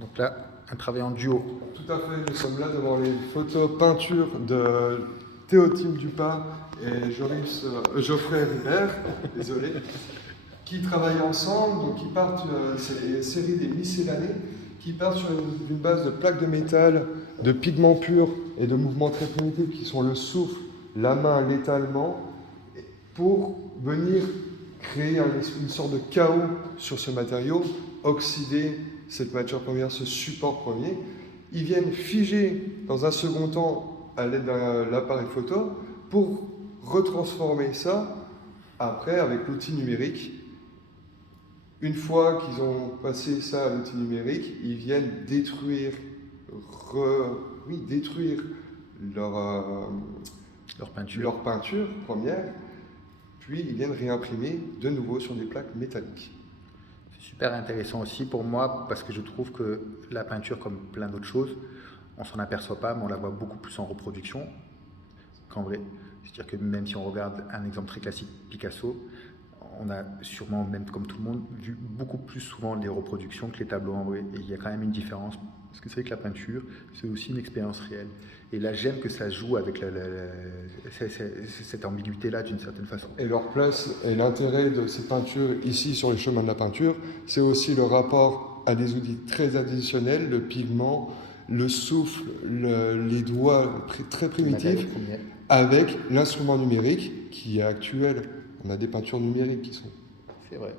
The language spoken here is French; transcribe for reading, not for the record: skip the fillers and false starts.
Donc là, un travail en duo. Tout à fait, nous sommes là devant les photos peintures de Théotime Dupin et Geoffrey Ribert, désolé, qui travaillent ensemble, donc qui partent, c'est les séries des miscellanées, qui partent sur une base de plaques de métal, de pigments purs et de mouvements très primitifs qui sont le souffle, la main, l'étalement, pour venir créer une sorte de chaos sur ce matériau, oxyder cette matière première, ce support premier. Ils viennent figer dans un second temps à l'aide d'un appareil photo pour retransformer ça après avec l'outil numérique. Une fois qu'ils ont passé ça à l'outil numérique, ils viennent détruire leur peinture première, puis ils viennent réimprimer de nouveau sur des plaques métalliques. C'est super intéressant aussi pour moi parce que je trouve que la peinture, comme plein d'autres choses, on s'en aperçoit pas, mais on la voit beaucoup plus en reproduction qu'en vrai. C'est-à-dire que même si on regarde un exemple très classique, Picasso, on a sûrement, même comme tout le monde, vu beaucoup plus souvent les reproductions que les tableaux en vrai. Et il y a quand même une différence, parce que c'est vrai que la peinture, c'est aussi une expérience réelle. Et là, j'aime que ça joue avec cette ambiguïté-là d'une certaine façon. Et leur place et l'intérêt de ces peintures ici sur les chemins de la peinture, c'est aussi le rapport à des outils très additionnels, le pigment, le souffle, les doigts très primitifs, avec l'instrument numérique qui est actuel. On a des peintures numériques qui sont. C'est vrai.